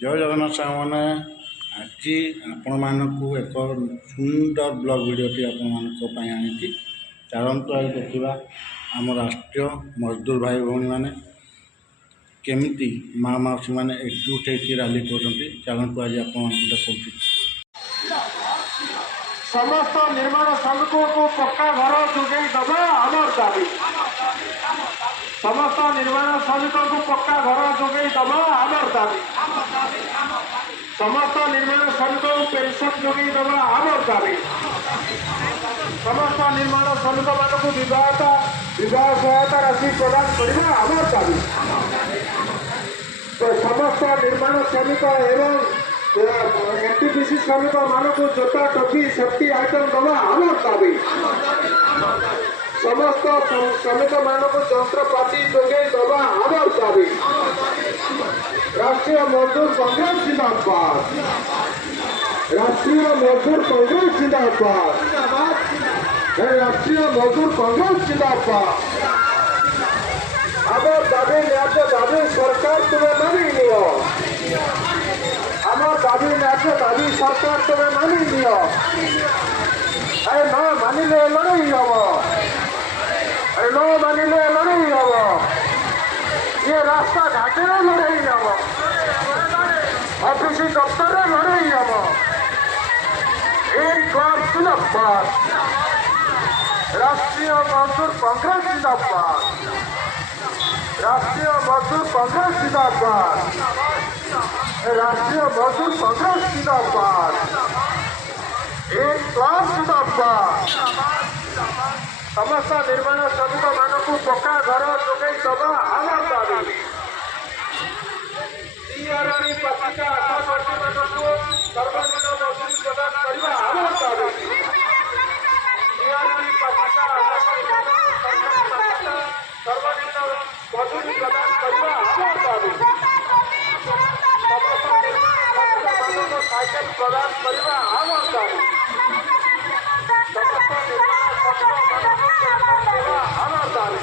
जय जगन्नाथ सामने आज आपण एक सुंदर ब्लॉग वीडियोटी आपण आनी चलतु आज देखा आम राष्ट्रीय मजदूर भाई भौणी मैंने केमिति माँ मौसी मैंने एकजुट होकर रैली कर चलतु आज आप देखा समस्त निर्माण श्रमिकों को पक्का घर जोगे दबा आमर दाबी। समस्त निर्माण श्रमिकों को पक्का घर जोगे दबा आमर दाबी। समस्त निर्माण श्रमिकों को पेंशन जोगे दबा आमर दाबी। समस्त निर्माण श्रमिक मान विवाह सहायता राशि प्रदान करने आमर दाबी। तो समस्त निर्माण श्रमिक एवं एनटीपीसी श्रमिक मान को जोता टोपी सेफ्टी आइटम दबा आमर दाबी। समस्त श्रमिक मान को यंत्रपाति जोगे दबा आमर दाबी। राष्ट्रीय मजदूर कांग्रेस जिंदाबाद। राष्ट्रीय मजदूर कांग्रेस जिंदाबाद। राष्ट्रीय मजदूर कांग्रेस जिंदाबाद। आमर दाबी न्याय दाबी सरकार तुम्हें मानी लियो। आमर दाबी न्याय दाबी सरकार तुम्हें मानी लियो। अरे न मानिले लड़ाई हम। अरे न मानिले लड़ाई हम। ये रास्ता घाटे लड़ाई हम। ऑफिस दफ्तर लड़ाई हम। एक बार जिंदाबाद। राष्ट्रीय मजदूर कांग्रेस जिंदाबाद। राष्ट्रीय मजदूर कांग्रेस जिंदाबाद। राष्ट्रीय मजदूर कांग्रेस जिंदाबाद। एक क्लास जिंदाबाद। समस्त निर्माण श्रमिक मान को पक्का घर जोगे दबा आमर दाबी। पाचिका आशाकर्मी मान सर्वनिम्न मजूरी प्रदान करने आमर दाबी। पाचिका सर्वनिम्न मजूरी प्रदान करने आमर दाबी। साइकेल प्रदान करने आमर दाबी। आमर दाबी।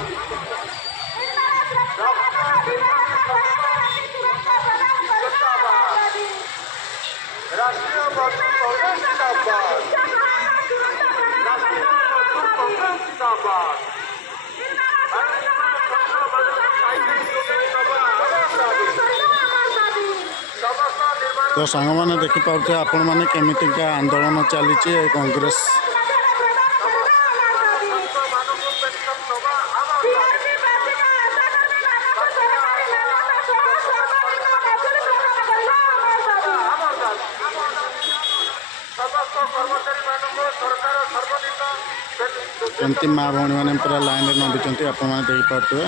राष्ट्रीय मजदूर कांग्रेस जिंदाबाद। राष्ट्रीय मजदूर कांग्रेस जिंदाबाद। तो सांग मैंने देखिपे आपण मैंने केमितिका आंदोलन चली कांग्रेस केमती माँ भौणी मैंने पूरा लाइन में नंदुंट आप देखिपे।